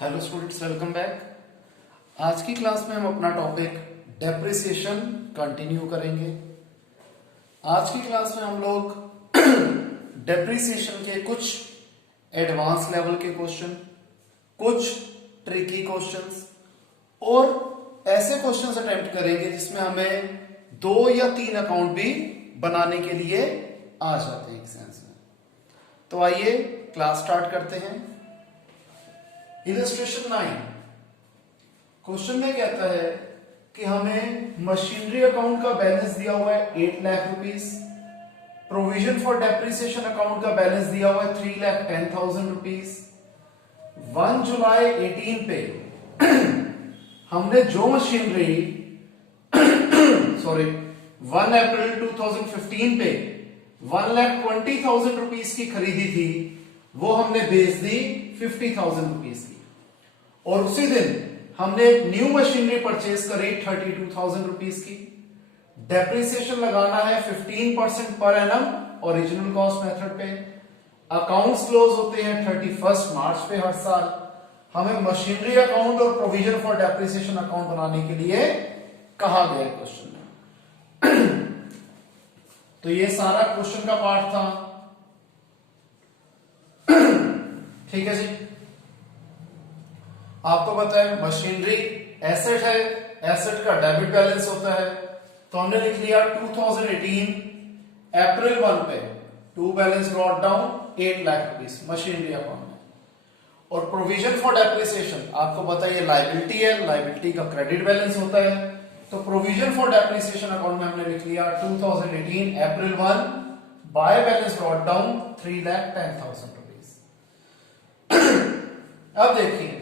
Hello students, welcome back. आज की class में हम अपना टॉपिक डेप्रिसिएशन कंटिन्यू करेंगे। आज की क्लास में हम लोग डेप्रिसिएशन के कुछ एडवांस लेवल के क्वेश्चन, कुछ ट्रिकी क्वेश्चंस और ऐसे क्वेश्चंस अटेम्प्ट करेंगे जिसमें हमें 2 या 3 अकाउंट भी बनाने के लिए आ जाते हैं एक सेंस में। तो आइए क्लास स्टार्ट करते हैं। इलस्ट्रेशन 9 क्वेश्चन में कहता है कि हमें मशीनरी अकाउंट का बैलेंस दिया हुआ है 8 lakh rupees, provision for depreciation account का बैलेंस दिया हुआ है 3,10,000 रुपीस। 1 जुलाई 18 पे हमने जो मशीनरी 1 अप्रैल 2015 पे 1,20,000 रुपीस की खरीदी थी, वो हमने बेच दी 50,000 रुपीस की, और उसी दिन हमने एक न्यू मशीनरी परचेज करी 32,000 रुपीस की। डेप्रिसिएशन लगाना है 15% per annum original cost method पे। अकाउंट्स क्लोज होते हैं 31 मार्च पे हर साल। हमें मशीनरी अकाउंट और प्रोविजन फॉर डेप्रिसिएशन अकाउंट बनाने के लिए कहा गया क्वेश्चन में। तो ये सारा क्वेश्चन का पार्ट था, ठीक है जी। आपको पता है मशीनरी एसेट है, एसेट का डेबिट बैलेंस होता है, तो हमने लिख लिया 2018 अप्रैल 1 पे to balance brought down 8 lakh rupees machinery account में। और प्रोविजन फॉर डेप्रिसिएशन आपको पता है ये लायबिलिटी है, लायबिलिटी का क्रेडिट बैलेंस होता है, तो प्रोविजन फॉर डेप्रिसिएशन अकाउंट में हमने लिख लिया 2018 April 1 by balance brought down 3,10,000 rupees. अब देखिए,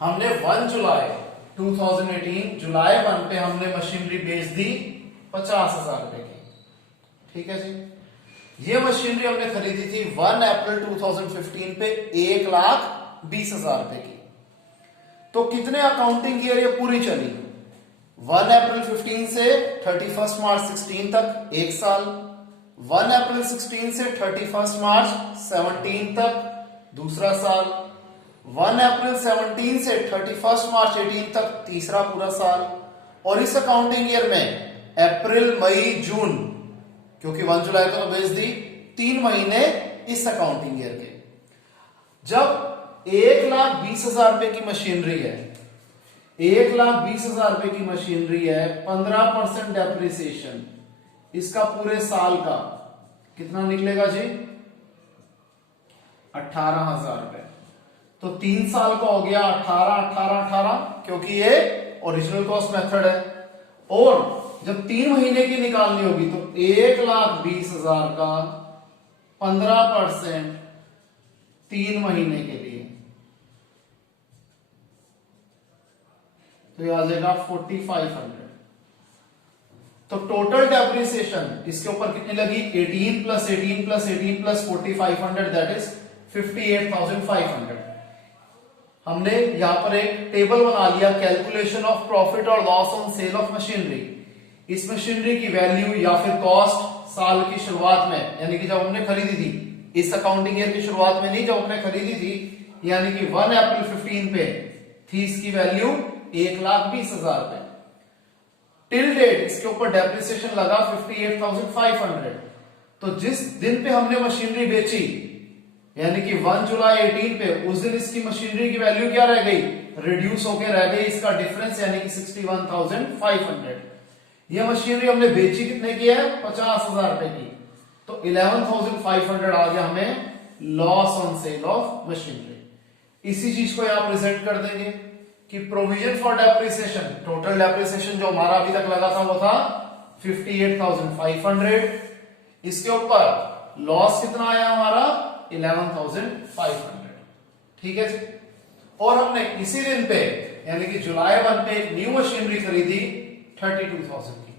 हमने 1 जुलाई 2018 जुलाई 1 पे हमने मशीनरी बेच दी 50,000 रुपए की, ठीक है जी। ये मशीनरी हमने खरीदी थी 1 अप्रैल 2015 पे 1,20,000 रुपए की। तो कितने अकाउंटिंग ईयर ये पूरी चली? 1 अप्रैल 15 से 31 मार्च 16 तक 1 साल, 1 अप्रैल 16 से 31 मार्च 17 तक दूसरा साल, 1 अप्रैल 17 से 31 मार्च 18 तक तीसरा पूरा साल, और इस अकाउंटिंग ईयर में अप्रैल मई जून, क्योंकि 1 जुलाई को बेच दी, 3 महीने इस अकाउंटिंग ईयर के। जब 1,20,000 रुपए की मशीनरी है, 1,20,000 रुपए की मशीनरी है, 15% डेप्रिसिएशन, इसका पूरे साल का कितना निकलेगा जी? 18,000 रुपए। तो 3 साल का हो गया 18, 18, 18, क्योंकि ये ओरिजिनल कॉस्ट मेथड है। और जब 3 महीने की निकालनी होगी तो 1,20,000 का 15% 3 महीने के लिए, तो ये आ जाएगा 4,500। तो टोटल डेप्रिसिएशन इसके ऊपर कितनी लगी? 18 plus 18 plus 18 plus 4,500, that is 58,500। हमने यहां पर एक टेबल बना लिया, कैलकुलेशन ऑफ प्रॉफिट और loss on sale of machinery. इस मशीनरी की वैल्यू या फिर कॉस्ट साल की शुरुआत में, यानी कि जब हमने खरीदी थी, इस अकाउंटिंग ईयर की शुरुआत में नहीं, जब हमने खरीदी थी, यानी कि 1 अप्रैल 15 पे थी इसकी वैल्यू 1,20,000 रुपए। टिल डेट इसके ऊपर डेप्रिसिएशन लगा 58,500। तो जिस दिन पे हमने मशीनरी बेची, यानी कि 1 जुलाई 18 पे, उस दिन इसकी मशीनरी की वैल्यू क्या रह गई? रिड्यूस होकर रह गई इसका डिफरेंस, यानी कि 61,500। यह मशीनरी हमने बेची कितने की है? 50,000 रुपए की। तो 11,500 आ गया हमें loss on sale of machinery. इसी चीज को यहां प्रेजेंट कर देंगे कि provision for depreciation, total depreciation जो हमारा अभी तक लगा था वो था 58,500। इसके ऊपर लॉस कितना आया हमारा? 11,500, ठीक है जी। और हमने इसी दिन पे, यानी कि जुलाई 1 पे एक न्यू मशीनरी खरीदी 32,000 की।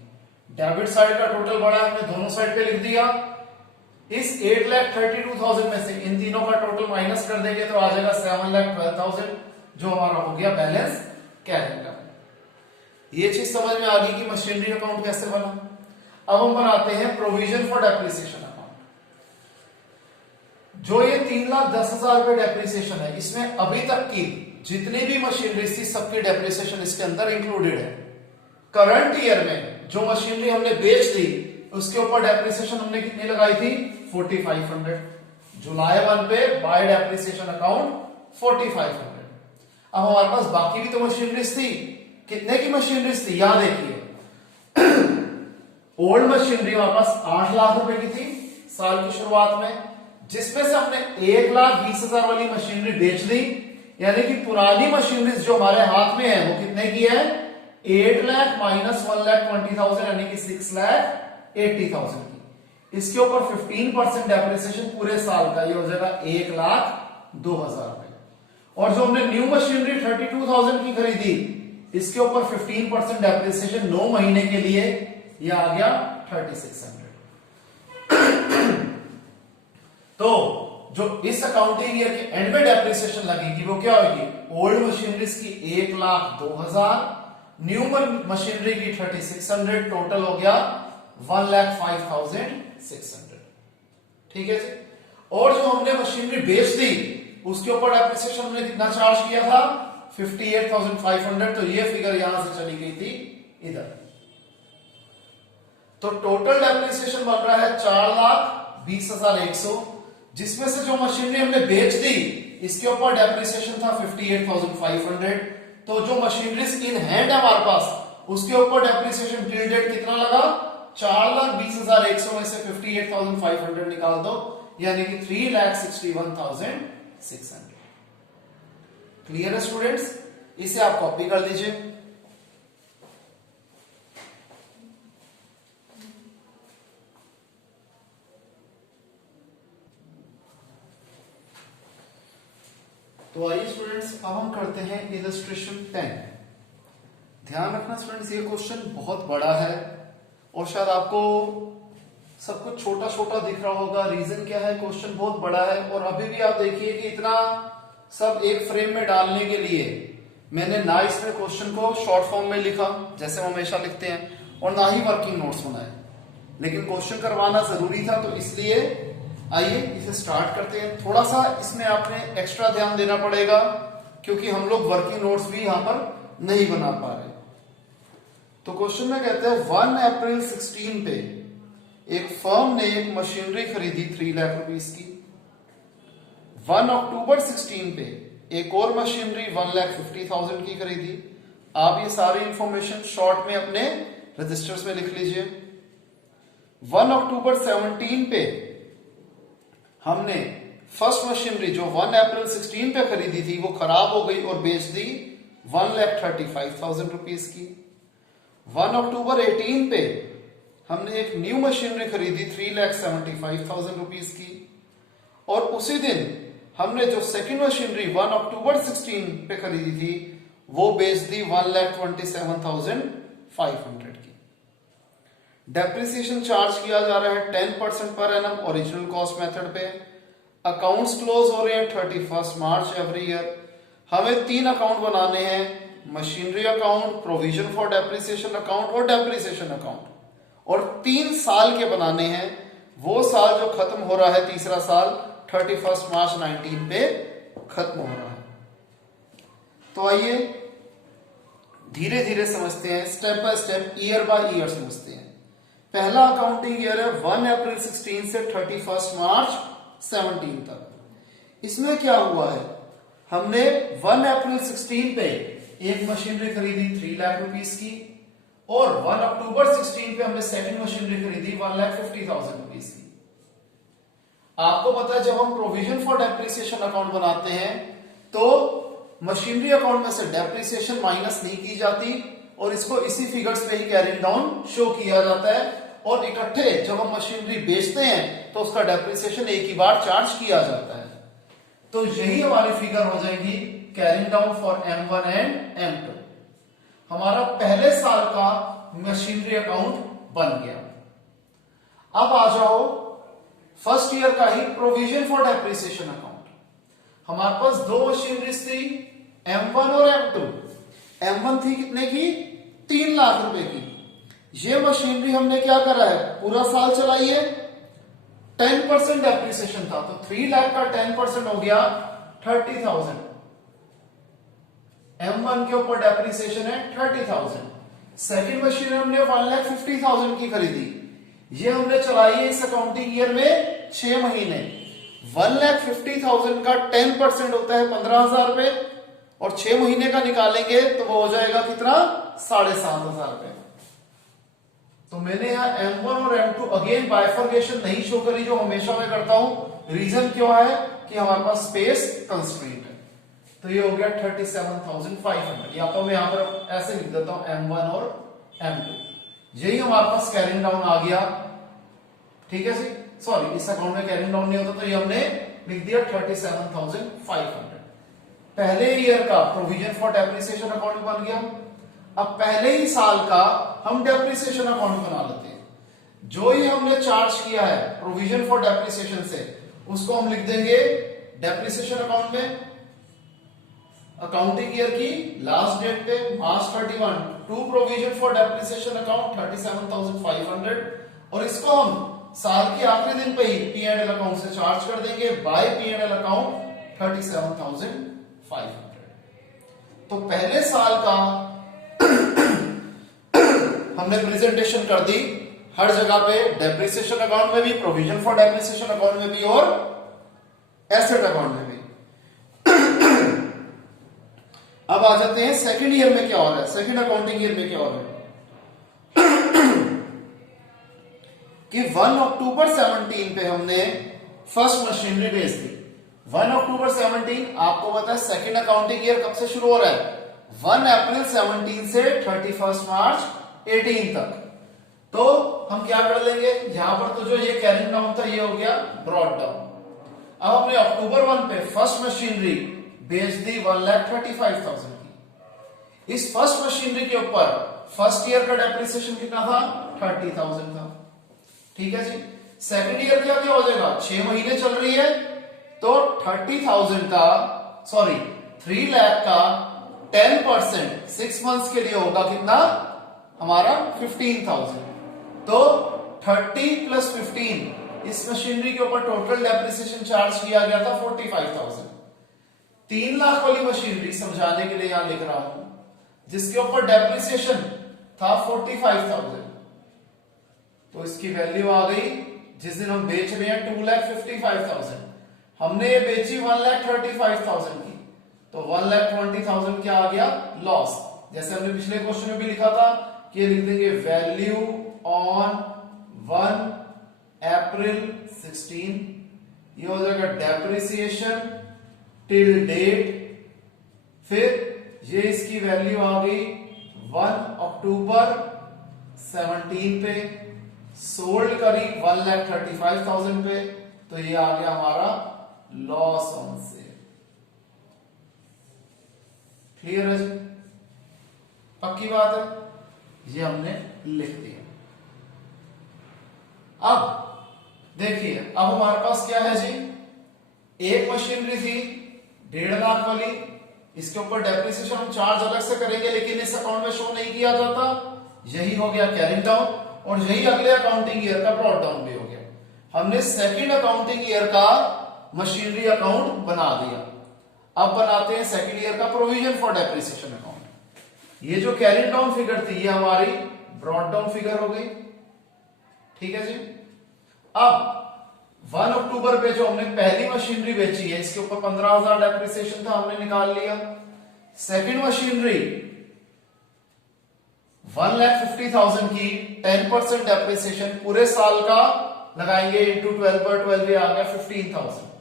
डेबिट साइड का टोटल बढ़ा, हमने दोनों साइड पे लिख दिया। इस 8,32,000 में से इन तीनों का टोटल माइनस कर देंगे तो आ जाएगा 7,12,000, जो हमारा हो गया बैलेंस कैरी का। ये चीज समझ में आ गई कि मशीनरी अकाउंट कैसे बना। अब हम बनाते हैं प्रोविजन फॉर डेप्रिसिएशन अकाउंट। जो ये 3,10,000 रुपए डेप्रिसिएशन है, इसमें अभी तक की जितनी भी मशीनरी थी सबकी डेप्रिसिएशन इसके अंदर इंक्लूडेड है। करंट ईयर में जो मशीनरी हमने बेच दी उसके ऊपर डेप्रिसिएशन हमने कितनी लगाई थी 4500। जुलाई 1 पे बाय डेप्रिसिएशन अकाउंट 4500। अब हमारे पास बाकी भी तो मशीनरीज थी, कितने की मशीनरीज थी यहां देखिए। ओल्ड मशीनरी हमारे पास 8 लाख रुपए की थी साल की शुरुआत में, जिसमें से हमने 1,20,000 वाली मशीनरी बेच दी, यानी कि पुरानी मशीनरीज जो हमारे हाथ में है वो कितने की है 8 लाख माइनस 1,20,000 यानी कि 6,80,000 की। इसके ऊपर 15% डेप्रिसिएशन पूरे साल का, ये हो जाएगा 1,02,000 रुपए। और जो हमने न्यू मशीनरी 32,000 की खरीदी, इसके ऊपर 15% डेप्रिसिएशन 9 महीने के लिए, ये आ गया 3,600। तो जो इस अकाउंटिंग ईयर के एंड में डेप्रिसिएशन लगेगी वो क्या होगी, ओल्ड मशीनरीज की 1,02,000, न्यू मशीनरी की 3,600, टोटल हो गया 1,05,600। ठीक है जी। और जो हमने मशीनरी बेच दी उसके ऊपर डेप्रिसिएशन हमने कितना चार्ज किया था 58,500, तो ये फिगर यहां से चली गई थी इधर। तो टोटल डेप्रिसिएशन बन रहा है 4,20,100, जिसमें से जो मशीनरी हमने बेच दी इसके ऊपर डेप्रिसिएशन था 58,500। तो जो मशीनरीज इन हैंड है हमारे पास उसके ऊपर डेप्रिसिएशन टिल डेट कितना लगा 4,20,100 में से 58,500 निकाल दो, यानी कि 3,61,600। क्लियर है स्टूडेंट्स, इसे आप कॉपी कर लीजिए। तो आइए स्टूडेंट्स अब हम करते हैं इलस्ट्रेशन 10। ध्यान रखना स्टूडेंट्स ये क्वेश्चन बहुत बड़ा है और शायद आपको सब कुछ छोटा छोटा दिख रहा होगा। रीजन क्या है, क्वेश्चन बहुत बड़ा है और अभी भी आप देखिए कि इतना सब एक फ्रेम में डालने के लिए मैंने ना इसमें क्वेश्चन को शॉर्ट फॉर्म में लिखा जैसे हम हमेशा लिखते हैं और ना ही वर्किंग नोट्स बनाए, लेकिन क्वेश्चन करवाना जरूरी था, तो इसलिए आइए इसे स्टार्ट करते हैं। थोड़ा सा इसमें आपने एक्स्ट्रा ध्यान देना पड़ेगा क्योंकि हम लोग वर्किंग नोट्स भी यहां पर नहीं बना पा रहे। तो क्वेश्चन में कहते हैं 1 अप्रैल 16 पे एक फर्म ने एक मशीनरी खरीदी 3 लाख रुपीस की। 1 अक्टूबर 16 पे एक और मशीनरी 1,50,000 की खरीदी। आप ये सारी इंफॉर्मेशन शॉर्ट में अपने रजिस्टर्स में लिख लीजिए। 1 अक्टूबर 17 पे हमने फर्स्ट मशीनरी जो 1 अप्रैल 16 पे खरीदी थी वो खराब हो गई और बेच दी 1,35,000 रुपीस की। 1 अक्टूबर 18 पे हमने एक न्यू मशीनरी खरीदी 3,75,000 रुपीस की और उसी दिन हमने जो सेकंड मशीनरी 1 अक्टूबर 16 पे खरीदी थी वो बेच दी 1,27,500 की। डेप्रिसिएशन चार्ज किया जा रहा है 10% per annum original cost method पे। अकाउंट्स क्लोज हो रहे हैं 31 मार्च एवरी ईयर। हमें 3 अकाउंट बनाने हैं, machinery account, provision for depreciation account और डेप्रिसिएशन अकाउंट, और 3 साल के बनाने हैं। वो साल जो खत्म हो रहा है तीसरा साल 31 मार्च 19 पे खत्म हो रहा है। तो आइए धीरे धीरे समझते हैं, step by step, year by year समझते हैं। पहला अकाउंटिंग ईयर है 1 अप्रैल 16 से 31 मार्च 17 तक। इसमें क्या हुआ है, हमने 1 अप्रैल 16 पे एक मशीनरी खरीदी 3 लाख रुपीस की और 1 अक्टूबर 16 पे हमने सेकंड मशीनरी खरीदी 1,50,000 रुपीस की। आपको पता है जब हम प्रोविजन फॉर डेप्रिसिएशन अकाउंट बनाते हैं तो मशीनरी अकाउंट में से डेप्रिसिएशन माइनस नहीं की जाती और इसको इसी फिगर्स पे ही कैरिंग डाउन शो किया जाता है, और इकट्ठे जब हम मशीनरी बेचते हैं तो उसका डेप्रिसिएशन एक ही बार चार्ज किया जाता है। तो यही हमारी फिगर हो जाएगी carrying down for M1 and M2। हमारा पहले साल का मशीनरी अकाउंट बन गया। अब आ जाओ फर्स्ट ईयर का ही प्रोविजन फॉर डेप्रिसिएशन अकाउंट। हमारे पास 2 मशीनरीज थी, M1 और M2। M1 थी कितने की 3 लाख रुपए की। ये मशीनरी हमने क्या करा है, पूरा साल चलाई है, 10% डेप्रिसिएशन था, तो 3 लाख का 10% हो गया 30,000। M1 के ऊपर डेप्रिसिएशन है 30,000। सेकंड मशीन हमने 1,50,000 की खरीदी, ये हमने चलाई है इस अकाउंटिंग ईयर में 6 महीने। 1,50,000 का 10% होता है 15,000 रुपए, और 6 महीने का निकालेंगे तो वो हो जाएगा कितना, 7,500 रुपए। तो मैंने यहां M1 और M2 अगेन बाइफर्केशन नहीं शो करी, जो हमेशा मैं करता हूं। रीजन क्यों है कि हमारे पास स्पेस कंस्ट्रेंट है। तो ये हो गया 37,500, या तो मैं यहां पर ऐसे लिख देता हूं M1 और M2। यही हमारे पास कैरिंग डाउन आ गया, ठीक है जी। सॉरी, इस अकाउंट में कैरिंग डाउन नहीं होता, तो ये हमने लिख दिया 37,500। पहले ईयर का प्रोविजन फॉर डेप्रिसिएशन अकाउंट बन गया। अब पहले ही साल का हम डेप्रिसिएशन अकाउंट बना लेते हैं। जो ही हमने चार्ज किया है प्रोविजन फॉर डेप्रिसिएशन से, उसको हम लिख देंगे डेप्रिसिएशन अकाउंट में। अकाउंटिंग ईयर की लास्ट डेट पे March 31 to provision for depreciation account 37,500, और इसको हम साल के आखिरी दिन पे ही P&L अकाउंट से चार्ज कर देंगे बाय P&L अकाउंट 37,500। तो पहले साल का हमने प्रेजेंटेशन कर दी हर जगह पे, डेप्रिसिएशन अकाउंट में भी, प्रोविजन फॉर डेप्रिसिएशन अकाउंट में भी, और एसेट अकाउंट में भी। अब आ जाते हैं सेकंड ईयर में क्या हो रहा है। सेकंड अकाउंटिंग ईयर में क्या हो रहा है कि 1 अक्टूबर 17 पे हमने फर्स्ट मशीनरी बेच दी। 1 अक्टूबर 17 आपको पता है सेकंड अकाउंटिंग ईयर कब से शुरू हो रहा है, 1 अप्रैल 17 से 31 मार्च 18 तक। तो हम क्या कर लेंगे, यहां पर तो जो ये कैरिंग डाउन था ये हो गया ब्रॉट डाउन। अब हमने अक्टूबर 1 पे फर्स्ट मशीनरी बेच दी 1,35,000 की। इस फर्स्ट मशीनरी के ऊपर फर्स्ट ईयर का डेप्रिसिएशन कितना था, 30,000 था, ठीक है जी। सेकंड ईयर क्या क्या हो जाएगा, 6 महीने चल रही है, तो 30,000 का, सॉरी 3 लाख का 10% 6 मंथ्स के लिए होगा कितना हमारा 15,000। तो 30 प्लस 15 इस मशीनरी के ऊपर टोटल डेप्रिसिएशन चार्ज किया गया था 45,000। 3 लाख वाली मशीनरी समझाने के लिए यहां लिख रहा हूं, जिसके ऊपर डेप्रिसिएशन था 45,000, तो इसकी वैल्यू आ गई जिस दिन हम बेच रहे हैं 2,55,000। हमने ये बेची 1,35,000 की, तो 1,20,000 क्या आ गया, लॉस। जैसे हमने पिछले क्वेश्चन में भी लिखा था कि ये लिख देंगे वैल्यू ऑन 1 अप्रैल 16, ये हो जाएगा डेप्रिसिएशन टिल डेट। फिर ये इसकी वैल्यू आ गई 1 अक्टूबर 17 पे, सोल्ड करी 1,35,000 पे, तो ये आ गया हमारा लॉस ऑन सेल। क्लियर है जी, पक्की बात है, ये हमने लिख दिया। अब देखिए, अब हमारे पास क्या है जी, एक मशीनरी थी 1.5 लाख वाली, इसके ऊपर डेप्रिसिएशन हम चार्ज अलग से करेंगे, लेकिन इस अकाउंट में शो नहीं किया जाता। यही हो गया कैरिंग डाउन, और यही अगले अकाउंटिंग ईयर का ब्रॉट डाउन भी हो गया। हमने सेकंड अकाउंटिंग ईयर का मशीनरी अकाउंट बना दिया। अब बनाते हैं सेकंड ईयर का प्रोविजन फॉर डेप्रिसिएशन अकाउंट। ये जो कैरिंग डाउन फिगर थी ये हमारी ब्रॉट डाउन फिगर हो गई, ठीक है जी। अब 1 अक्टूबर पे जो हमने पहली मशीनरी बेची है, इसके ऊपर 15,000 डेप्रिसिएशन था, हमने निकाल लिया। सेकंड मशीनरी 1,50,000 की 10% डेप्रिसिएशन पूरे साल का लगाएंगे इंटू 12/12, ये आ गया 15,000।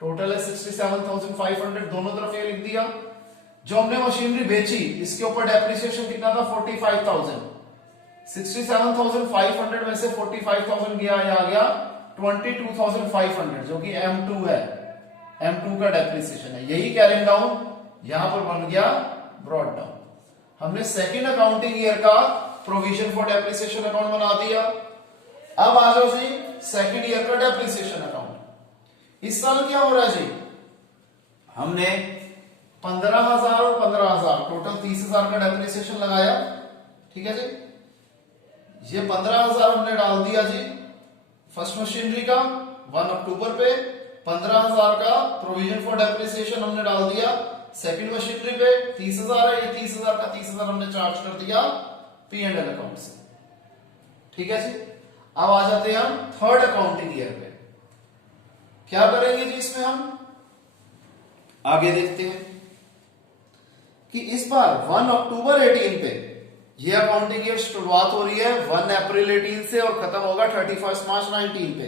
टोटल है 67,500, दोनों तरफ ये लिख दिया। जो हमने मशीनरी बेची इसके ऊपर डेप्रिसिएशन कितना था 45,000। 67,500 में से 45,000 गया, ये आ गया 22,500, जो कि M2 है, M2 का डेप्रिसिएशन है। यही कैरिंग डाउन यहां पर बन गया ब्रॉट डाउन। हमने सेकंड अकाउंटिंग ईयर का प्रोविजन फॉर डेप्रिसिएशन अकाउंट बना दिया। अब आ जाओ जी सेकंड ईयर का डेप्रिसिएशन अकाउंट। इस साल क्या हो रहा है जी, हमने 15,000 और 15,000 टोटल 30,000 का डेप्रिसिएशन लगाया, ठीक है जी। ये 15,000 हमने डाल दिया जी फर्स्ट मशीनरी का 1 अक्टूबर पे 15,000 का प्रोविजन फॉर डेप्रिसिएशन हमने डाल दिया, सेकंड मशीनरी पे 30,000 है, ये 30,000 का 30,000 हमने चार्ज कर दिया P&L अकाउंट से। ठीक है जी। अब आ जाते हैं हम थर्ड अकाउंटिंग ईयर पे, क्या करेंगे जी इसमें हम आगे देखते हैं कि इस बार 1 अक्टूबर 18 पे ये अकाउंटिंग ईयर शुरुआत हो रही है 1 अप्रैल 18 से और खत्म होगा 31 मार्च 19 पे।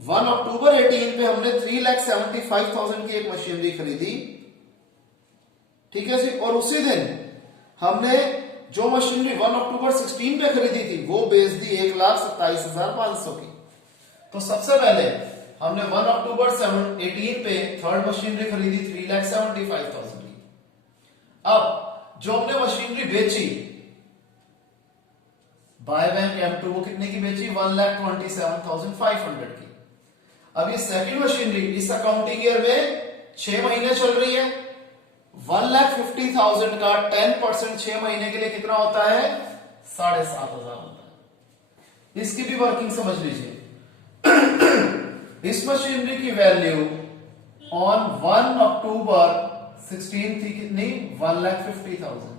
1 अक्टूबर 18 पे हमने 3,75,000 की एक मशीनरी खरीदी, ठीक है जी, और उसी दिन हमने जो मशीनरी 1 अक्टूबर 16 पे खरीदी थी वो बेच दी 1,27,500 की। तो सबसे पहले हमने 1 अक्टूबर 18 पे थर्ड मशीनरी खरीदी 3,75,000 की। अब जो हमने मशीनरी बेची बाय बैंक M2 वो कितने की बेची 1,27,500 की। अब ये सेकंड मशीनरी इस अकाउंटिंग ईयर में 6 महीने चल रही है, 1,50,000 का 10% 6 महीने के लिए कितना होता है 7,500 होता है। इसकी भी वर्किंग समझ लीजिए। इस मशीनरी की वैल्यू ऑन 1 अक्टूबर 16 थी कितनी 1,50,000,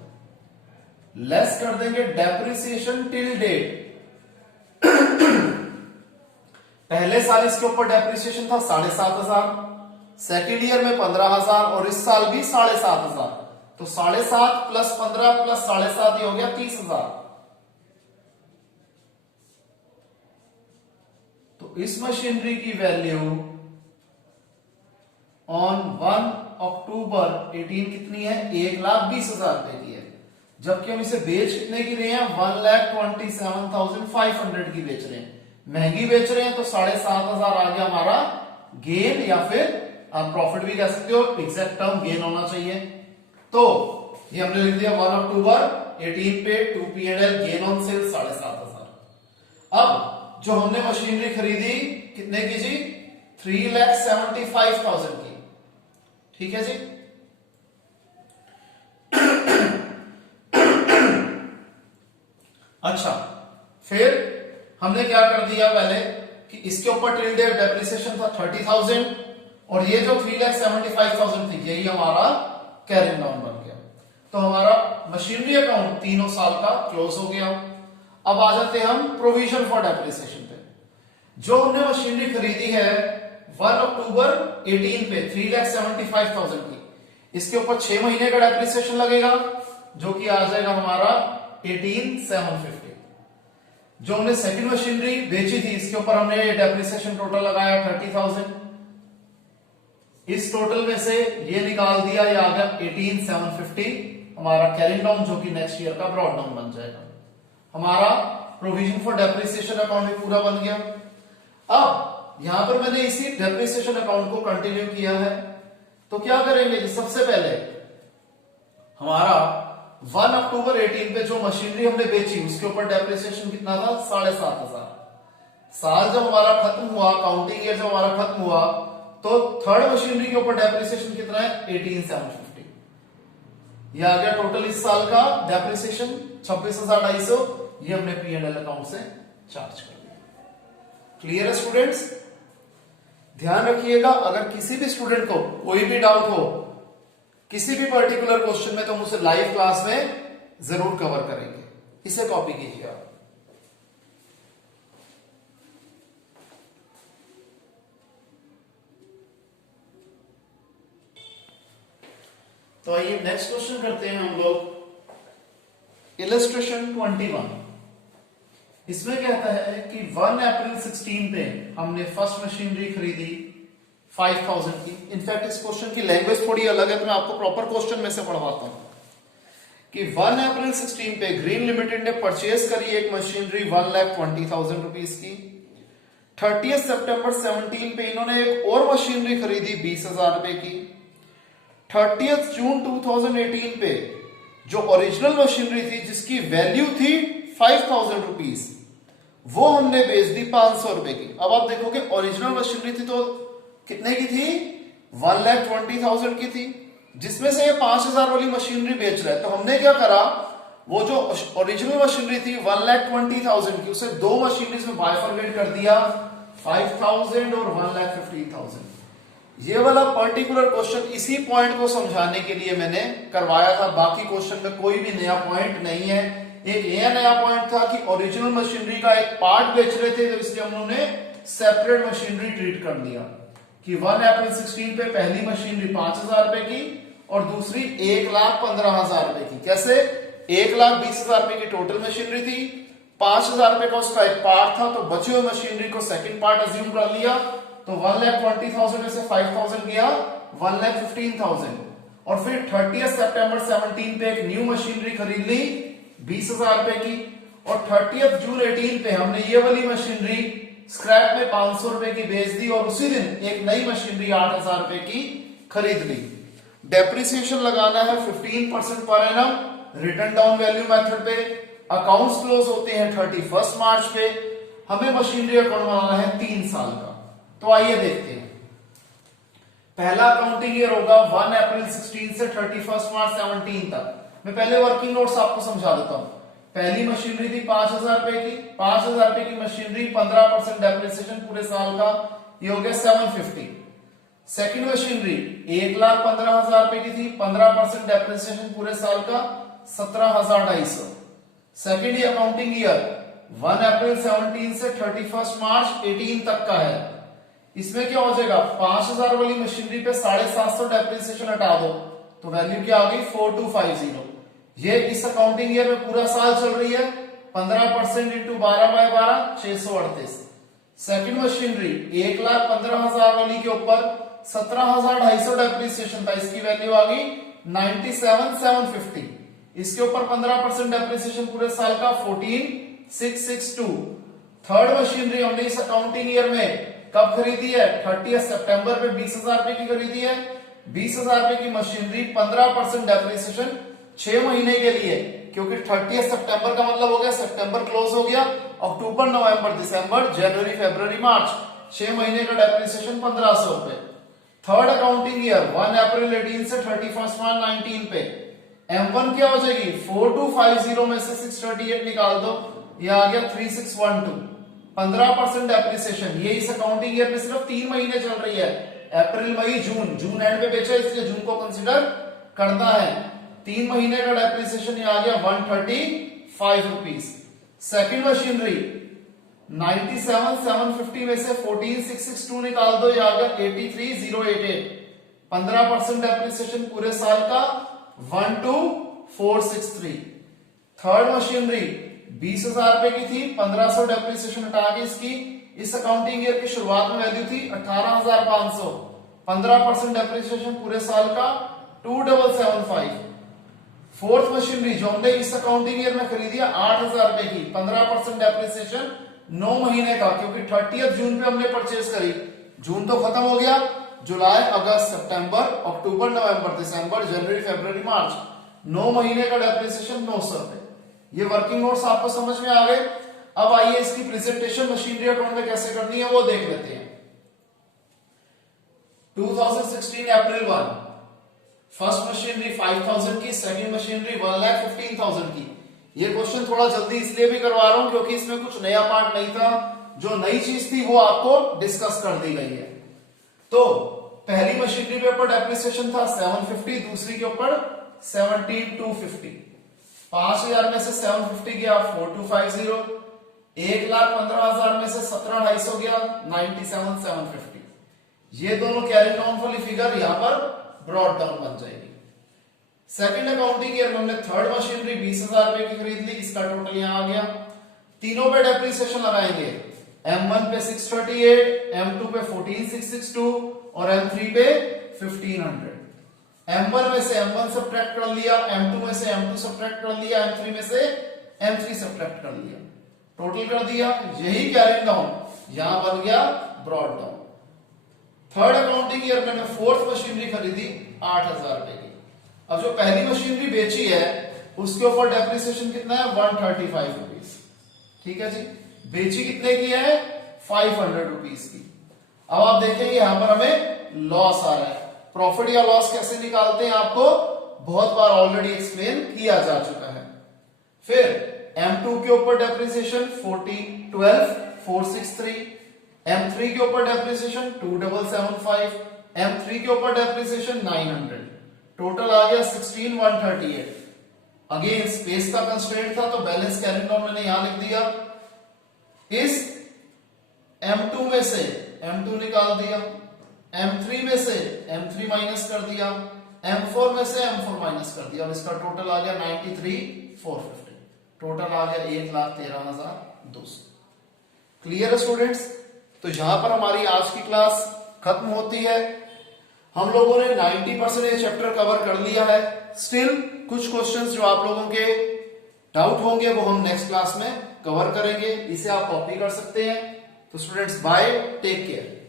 लेस कर देंगे डेप्रिसिएशन टिल डेट। पहले साल इसके ऊपर डेप्रिसिएशन था 7,500, सेकेंड ईयर में 15,000 और इस साल भी 7,500, तो 7,500 प्लस 15 प्लस 7,500 ये हो गया 30,000। तो इस मशीनरी की वैल्यू ऑन 1 अक्टूबर 18 कितनी है 1,20,000 रुपए की है, जबकि हम इसे बेच कितने की रहे हैं 1,27,500 की बेच रहे हैं। महंगी बेच रहे हैं तो 7,500 आ गया हमारा गेन, या फिर आप प्रॉफिट भी कह सकते हो, एग्जैक्ट टर्म गेन होना चाहिए। तो ये हमने लिख दिया 1 अक्टूबर 18 पे 2 P&L गेन ऑन सेल 7,500। अब जो हमने मशीनरी खरीदी कितने की जी 3,75,000 की, ठीक है जी। अच्छा, फिर हमने क्या कर दिया पहले कि इसके ऊपर टिल डेट डेप्रिसिएशन था 30,000 और ये जो 3,75,000 थी यही हमारा कैरिंग डाउन बन गया। तो हमारा मशीनरी अकाउंट तीनों साल का क्लोज हो गया। अब आ जाते हैं हम प्रोविजन फॉर डेप्रिसिएशन पे। जो हमने मशीनरी खरीदी है 1 अक्टूबर 18 पे 3,75,000 की, इसके ऊपर 6 महीने का डेप्रिसिएशन लगेगा जो कि आ जाएगा हमारा 18,750। जो हमने सेकंड मशीनरी बेची थी इसके ऊपर हमने डेप्रिसिएशन टोटल लगाया 30,000, इस टोटल में से ये निकाल दिया, ये आ गया 18,750 हमारा कैरिंग डाउन, जो कि नेक्स्ट ईयर का ब्रॉड डाउन बन जाएगा। हमारा प्रोविजन फॉर डेप्रिसिएशन अकाउंट भी पूरा बन गया। अब यहां पर मैंने इसी डेप्रिसिएशन अकाउंट को कंटिन्यू किया है, तो क्या करेंगे जी, सबसे पहले हमारा 1 अक्टूबर 18 पे जो मशीनरी हमने बेची उसके ऊपर डेप्रिसिएशन कितना था 7,500। साल जब हमारा खत्म हुआ, अकाउंटिंग ईयर जब हमारा खत्म हुआ, तो थर्ड मशीनरी के ऊपर डेप्रिसिएशन कितना है 18,750। यह आ गया टोटल इस साल का डेप्रिसिएशन 26,250, ये हमने P&L अकाउंट से चार्ज कर दिया। क्लियर है स्टूडेंट्स? ध्यान रखिएगा, अगर किसी भी स्टूडेंट को कोई भी डाउट हो किसी भी पर्टिकुलर क्वेश्चन में तो हम उसे लाइव क्लास में जरूर कवर करेंगे। इसे कॉपी कीजिए आप। तो आइए नेक्स्ट क्वेश्चन करते हैं हम लोग। इलस्ट्रेशन 21, इसमें कहता है कि 1 अप्रैल 16 पे हमने फर्स्ट मशीनरी खरीदी 5,000 की। इनफैक्ट इस क्वेश्चन की लैंग्वेज थोड़ी अलग है तो मैं आपको प्रॉपर क्वेश्चन में से पढ़वाता हूं कि 1 अप्रैल 16 पे ग्रीन लिमिटेड ने परचेज करी एक मशीनरी 1,20,000 रुपीज की। 30 सितंबर 17 पे इन्होंने एक और मशीनरी खरीदी 20,000 रुपए की। 30 जून 2018 पे जो ओरिजिनल मशीनरी थी जिसकी वैल्यू थी 5,000 रुपीज, वो हमने बेच दी 500 रुपए की। अब आप देखोगे ओरिजिनल मशीनरी थी तो कितने की थी 1,20,000 की थी, जिसमें से ये 5,000 वाली मशीनरी बेच रहा है। तो हमने क्या करा, वो जो ओरिजिनल मशीनरी थी 1,20,000 की, उसे दो मशीनरीज में बाइफरकेट कर दिया। 5,000 और 1,15,000। ये वाला पर्टिकुलर क्वेश्चन इसी पॉइंट को समझाने के लिए मैंने करवाया था, बाकी क्वेश्चन में कोई भी नया पॉइंट नहीं है। एक यह नया पॉइंट था कि ओरिजिनल मशीनरी का एक पार्ट बेच रहे थे, तो इसलिए हम लोगों ने सेपरेट मशीनरी ट्रीट कर दिया कि 1 अप्रैल 16 पे पहली मशीनरी 5,000 रुपए की और दूसरी 1,15,000 रुपए की। कैसे? 1,20,000 रुपए की टोटल मशीनरी थी, 5,000 रुपए का उसका एक पार्ट था, तो बची हुई मशीनरी को सेकंड पार्ट अज्यूम कर लिया। तो 1,20,000 में से 5,000 गया 1,15,000 और फिर 30 सितंबर 17 पे एक न्यू मशीनरी खरीद ली 20,000 रुपए की और 30 जून 18 पे हमने ये वाली मशीनरी स्क्रैप में 500 रुपए की बेच दी और उसी दिन एक नई मशीनरी 8,000 रुपए की खरीद ली। डेप्रिसिएशन लगाना है 15% per annum return down value method पे। अकाउंट्स क्लोज होते हैं 31 मार्च पे। हमें मशीनरी अकाउंट बनाना है 3 साल का। तो आइए देखते हैं। पहला अकाउंटिंग ईयर होगा 1 अप्रैल 16 से 31 मार्च 17 तक। मैं पहले वर्किंग नोट्स आपको समझा देता हूं। पहली मशीनरी थी 5,000 रुपए की, 5,000 रुपए की मशीनरी 15% डेप्रिसिएशन पूरे साल का, ये हो गया 750। सेकंड मशीनरी 1,15,000 रुपए की थी, 15% डेप्रिसिएशन पूरे साल का 17,250। सेकेंड अकाउंटिंग ईयर 1 अप्रैल 17 से 31 मार्च 18 तक का है। इसमें क्या हो जाएगा, 5,000 वाली मशीनरी पे 750 डेप्रिसिएशन हटा दो तो वैल्यू क्या आ गई 4,250। ये इस अकाउंटिंग ईयर में पूरा साल चल रही है। 15% इंटू 12/12 638। सेकंड मशीनरी 1,15,000 वाली के ऊपर 17,250 डेप्रिसिएशन था, इसकी वैल्यू आ गई 97,750। इसके ऊपर 15% डेप्रिसिएशन पूरे साल का 14,662। थर्ड मशीनरी हमने इस अकाउंटिंग ईयर में कब खरीदी है, 30 सितंबर पे 20,000 रुपए की खरीदी है। 20,000 रुपए की मशीनरी 15% डेप्रिसिएशन 6 महीने के लिए, क्योंकि 30 सितंबर का मतलब हो गया सितंबर क्लोज हो गया, अक्टूबर नवंबर दिसंबर जनवरी फरवरी मार्च 6 महीने का डेप्रिसिएशन 1,500 रुपए। थर्ड अकाउंटिंग ईयर 1 अप्रैल 18 से 31 मार्च 19 पे M1 क्या हो जाएगी 4,250 में से 638 निकाल दो, ये आ गया 3,612। 15% डेप्रिसिएशन, ये इस अकाउंटिंग ईयर में सिर्फ 3 महीने चल रही है, अप्रैल मई जून। जून एंड पे बेचा इसलिए जून को कंसीडर करना है। 3 महीने का डेप्रिसिएशन ये आ गया 135 रुपीज। सेकेंड मशीनरी 97,750 में से 14,662 निकाल दो, ये आ गया 83,088। 15% डेप्रिसिएशन पूरे साल का 12,463। थर्ड मशीनरी 20,000 रुपए की थी, 1,500 डेप्रिसिएशन हटा के इसकी इस अकाउंटिंग ईयर की शुरुआत में वैल्यू थी 18,500। 15% डेप्रिसिएशन पूरे साल का 2,775। फोर्थ मशीनरी जो हमने इस अकाउंटिंग ईयर में खरीदी है 8,000 रुपए की, 15% डेप्रिसिएशन 9 महीने का, क्योंकि 30 जून पे हमने परचेज करी। जून तो खत्म हो गया, जुलाई अगस्त सितंबर अक्टूबर नवंबर दिसंबर जनवरी फरवरी मार्च 9 महीने का डेप्रिसिएशन 900 रुपए। ये वर्किंग नोट्स आपको समझ में आ गए। अब आइए इसकी प्रेजेंटेशन मशीनरी अकाउंट में कैसे करनी है वो देख लेते हैं। 2016 अप्रैल 1 फर्स्ट मशीनरी 5,000 की, सेकंड मशीनरी 1,15,000 की। ये क्वेश्चन थोड़ा जल्दी इसलिए भी करवा रहा हूं क्योंकि इसमें कुछ नया पार्ट नहीं था, जो नई चीज थी वो आपको डिस्कस कर दी गई है। तो पहली मशीनरी के ऊपर डेप्रिसिएशन था 750, दूसरी के ऊपर 17,250। 5,000 में से 750 गया 4,250। 1,15,000 में से 17,250 गया 97,750। ये दोनों कैरी डाउन वाली फिगर यहां पर ब्रॉड डाउन बन जाएगी। सेकंड अकाउंटिंग ईयर में हमने थर्ड मशीनरी 20,000 रुपए की खरीद ली, इसका टोटल यहां आ गया। तीनों पे डेप्रिसिएशन लगाएंगे, M1 पे 638, M2 पे 14,662 और M3 पे 1,500। M1 में से M1 सब्ट्रैक्ट कर लिया, M2 में से M2 सब्ट्रैक्ट कर लिया, M3 में से M3 सब्ट्रैक्ट कर लिया, टोटल कर दिया। यही कैरिंग डाउन यहां बन गया brought down. Third accounting year में फोर्थ मशीनरी खरीदी 8,000 रुपए की। अब जो पहली मशीनरी बेची है उसके ऊपर डेप्रिसिएशन कितना है 135 रुपीज। ठीक है जी, बेची कितने की है 500 रुपीज की। अब आप देखेंगे यहां पर हमें लॉस आ रहा है। प्रॉफिट या लॉस कैसे निकालते हैं आपको बहुत बार ऑलरेडी एक्सप्लेन किया जा चुका है। फिर M2 के ऊपर डेप्रिसिएशन 12,463, M3 के ऊपर डेप्रिसिएशन 2775, M3 के ऊपर डेप्रिसिएशन 900, टोटल आ गया 16138। अगेन स्पेस का कंस्ट्रेंट था तो बैलेंस कैरिंग ऑन मैंने यहां लिख दिया। इस M2 में से M2 निकाल दिया, M3 में से M3 माइनस कर दिया, M4 में से M4 माइनस कर दिया और इसका टोटल आ गया 93,450। टोटल आ गया 1,13,200। क्लियर है स्टूडेंट्स? तो यहां पर हमारी आज की क्लास खत्म होती है। हम लोगों ने 90% ये चैप्टर कवर कर लिया है। स्टिल कुछ क्वेश्चंस जो आप लोगों के डाउट होंगे वो हम नेक्स्ट क्लास में कवर करेंगे। इसे आप कॉपी कर सकते हैं। तो स्टूडेंट्स बाय, टेक केयर।